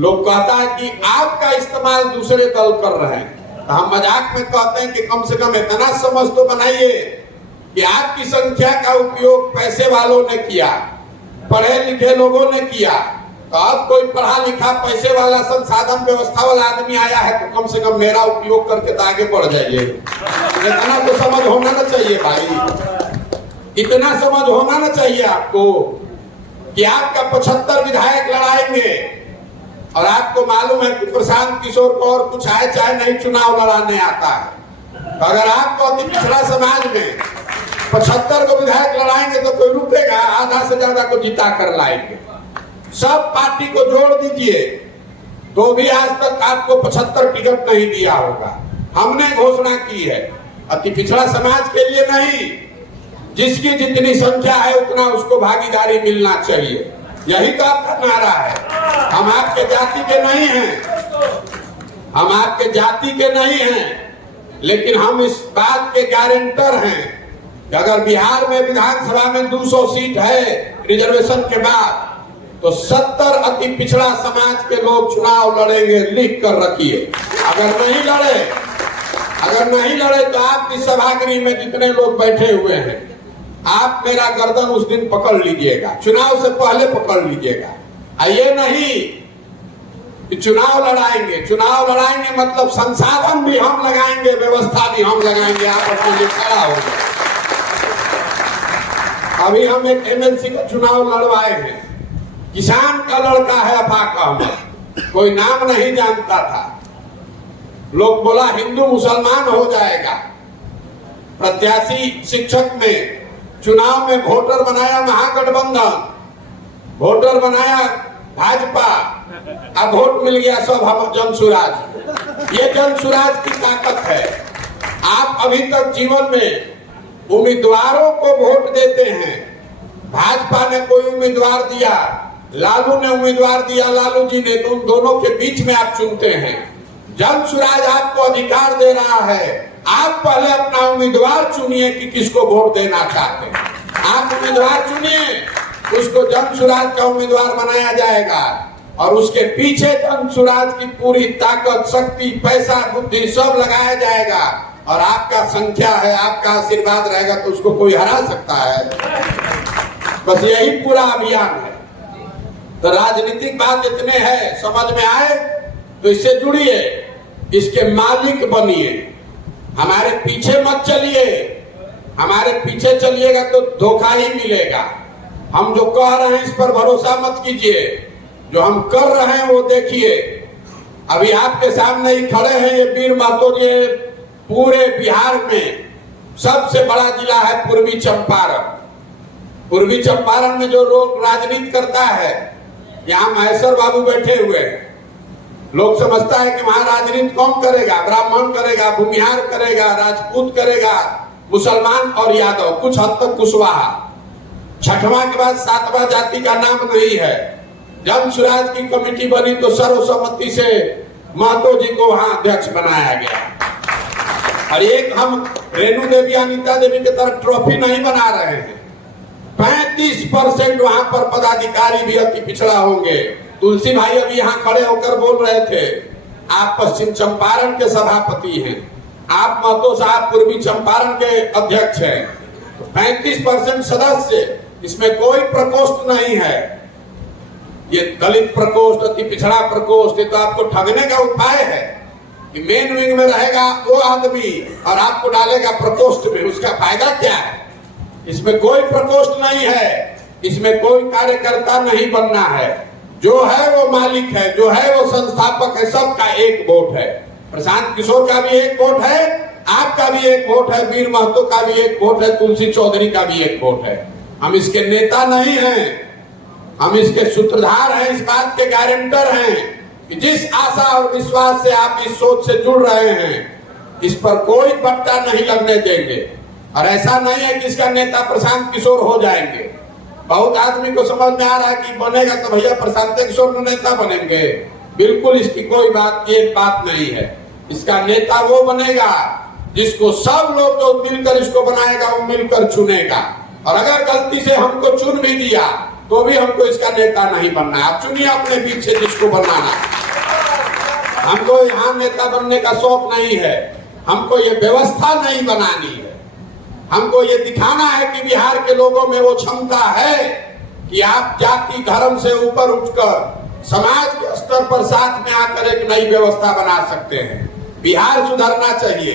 लोग कहता है कि आपका इस्तेमाल दूसरे दल कर रहे हैं, तो हम मजाक में कहते हैं कि कम से कम इतना समझ तो बनाइए कि आपकी संख्या का उपयोग पैसे वालों ने किया, पढ़े लिखे लोगों ने किया। तो अब कोई पढ़ा लिखा पैसे वाला संसाधन व्यवस्था वाला आदमी आया है तो कम से कम मेरा उपयोग करके तो आगे बढ़ जाइए। इतना तो समझ होना ना चाहिए भाई, इतना समझ होना ना चाहिए आपको कि आपका 75 विधायक लड़ाएंगे और आपको मालूम है कि प्रशांत किशोर को और कुछ आए चाहे नहीं चुनाव लड़ाने आता है। तो अगर आपको अति पिछड़ा समाज में 75 को विधायक लड़ाएंगे तो कोई रुकेगा? आधा से ज्यादा को जिता कर लाएंगे। सब पार्टी को जोड़ दीजिए तो भी आज तक आपको 75 टिकट नहीं दिया होगा। हमने घोषणा की है अति पिछड़ा समाज के लिए नहीं, जिसकी जितनी संख्या है उतना उसको भागीदारी मिलना चाहिए। यही तो आपका नारा है। हम आपके जाति के नहीं हैं, हम आपके जाति के नहीं हैं, लेकिन हम इस बात के गारंटर हैं कि अगर बिहार में विधानसभा में 200 सीट है रिजर्वेशन के बाद तो 70 अति पिछड़ा समाज के लोग चुनाव लड़ेंगे। लिख कर रखिए। अगर नहीं लड़े तो आप इस सभागृह में जितने लोग बैठे हुए हैं आप मेरा गर्दन उस दिन पकड़ लीजिएगा, चुनाव से पहले पकड़ लीजिएगा। ये नहीं कि चुनाव लड़ाएंगे मतलब संसाधन भी हम लगाएंगे, व्यवस्था भी हम लगाएंगे। आप अपने लिए खड़ा हो गए। अभी हम एक एमएलसी का चुनाव लड़वाए हैं, किसान का लड़का है अफाक अहमद, कोई नाम नहीं जानता था। लोग बोला हिंदू मुसलमान हो जाएगा। प्रत्याशी शिक्षक में चुनाव में वोटर बनाया महागठबंधन, वोटर बनाया भाजपा, अब वोट मिल गया सब हम जनसुराज। ये जनसुराज की ताकत है। आप अभी तक जीवन में उम्मीदवारों को वोट देते हैं। भाजपा ने कोई उम्मीदवार दिया, लालू ने उम्मीदवार दिया, लालू जी ने, तो उन दोनों के बीच में आप चुनते हैं। जनसुराज आपको अधिकार दे रहा है, आप पहले अपना उम्मीदवार चुनिए कि किसको वोट देना चाहते हैं। आप उम्मीदवार चुनिए, उसको जनसुराज का उम्मीदवार बनाया जाएगा और उसके पीछे जनसुराज की पूरी ताकत, शक्ति, पैसा, बुद्धि सब लगाया जाएगा और आपका संख्या है, आपका आशीर्वाद रहेगा तो उसको कोई हरा सकता है? बस यही पूरा अभियान है। तो राजनीतिक बात इतने हैं, समझ में आए तो इससे जुड़िए, इसके मालिक बनिए। हमारे पीछे मत चलिए, हमारे पीछे चलिएगा तो धोखा ही मिलेगा। हम जो कह रहे हैं इस पर भरोसा मत कीजिए, जो हम कर रहे हैं वो देखिए। अभी आपके सामने ही खड़े हैं ये वीर महतो जी। पूरे बिहार में सबसे बड़ा जिला है पूर्वी चंपारण। पूर्वी चंपारण में जो लोग राजनीति करता है, यहाँ महेश्वर बाबू बैठे हुए हैं। लोग समझता है कि वहां राजनीति कौन करेगा? ब्राह्मण करेगा, भूमिहार करेगा, राजपूत करेगा, मुसलमान और यादव, कुछ हद तक कुशवाहा। छठवां के बाद सातवां जाति का नाम नहीं है। जनसुराज की कमेटी बनी तो सर्वसम्मति से महतो जी को वहां अध्यक्ष बनाया गया। और एक हम रेणु देवी, अनिता देवी की तरफ ट्रॉफी नहीं बना रहे हैं। 35% वहां पर पदाधिकारी भी अति पिछड़ा होंगे। तुलसी भाई अभी यहाँ खड़े होकर बोल रहे थे, आप पश्चिम चंपारण के सभापति हैं, आप महतो साहब पूर्वी चंपारण के अध्यक्ष हैं। 35% सदस्य, इसमें कोई प्रकोष्ठ नहीं है। ये दलित प्रकोष्ठ, अति पिछड़ा प्रकोष्ठ, ये तो आपको ठगने का उपाय है कि मेन विंग में रहेगा वो आदमी और आपको डालेगा प्रकोष्ठ में। उसका फायदा क्या है? इसमें कोई प्रकोष्ठ नहीं है, इसमें कोई कार्यकर्ता नहीं बनना है। जो है वो मालिक है, जो है वो संस्थापक है, सबका एक वोट है। प्रशांत किशोर का भी एक वोट है, आपका भी एक वोट है, वीर महतो का भी एक वोट है, तुलसी चौधरी का भी एक वोट है। हम इसके नेता नहीं हैं, हम इसके सूत्रधार हैं, इस बात के गारंटर हैं कि जिस आशा और विश्वास से आप इस सोच से जुड़ रहे हैं, इस पर कोई बट्टा नहीं लगने देंगे। और ऐसा नहीं है कि इसका नेता प्रशांत किशोर हो जाएंगे। बहुत आदमी को समझ में आ रहा है कि बनेगा तो भैया प्रशांत किशोर नेता बनेंगे। बिल्कुल इसकी कोई बात, ये बात नहीं है। इसका नेता वो बनेगा जिसको सब लोग जो मिलकर इसको बनाएगा वो मिलकर चुनेगा। और अगर गलती से हमको चुन भी दिया तो भी हमको इसका नेता नहीं बनना है। आप चुनिए अपने बीच से जिसको बनाना है। हमको यहाँ नेता बनने का शौक नहीं है, हमको ये व्यवस्था नहीं बनानी है। हमको ये दिखाना है कि बिहार के लोगों में वो क्षमता है कि आप जाति धर्म से ऊपर उठकर समाज के स्तर पर साथ में आकर एक नई व्यवस्था बना सकते हैं। बिहार सुधरना चाहिए।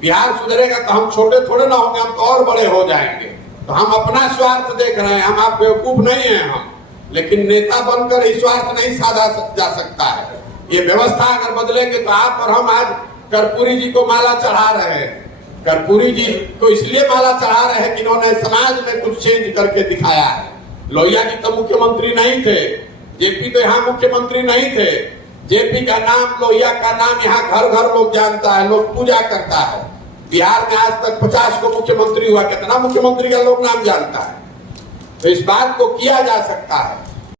बिहार सुधरेगा तो हम छोटे थोड़े ना होंगे, हम तो और बड़े हो जाएंगे। तो हम अपना स्वार्थ देख रहे हैं, हम आप बेवकूफ नहीं हैं हम, लेकिन नेता बनकर इस स्वार्थ नहीं साधा जा सकता है। ये व्यवस्था अगर बदलेंगे तो आप और हम आज कर्पूरी जी को माला चढ़ा रहे हैं। कर्पूरी जी को इसलिए माला चढ़ा रहे हैं कि इन्होंने समाज में कुछ चेंज करके दिखाया है। लोहिया जी तो मुख्यमंत्री नहीं थे, जेपी तो यहाँ मुख्यमंत्री नहीं थे। जेपी का नाम, लोहिया का नाम यहाँ घर घर लोग जानता है, लोग पूजा करता है। बिहार में आज तक 50 को मुख्यमंत्री हुआ, कितना मुख्यमंत्री का लोग नाम जानता है। तो इस बात को किया जा सकता है।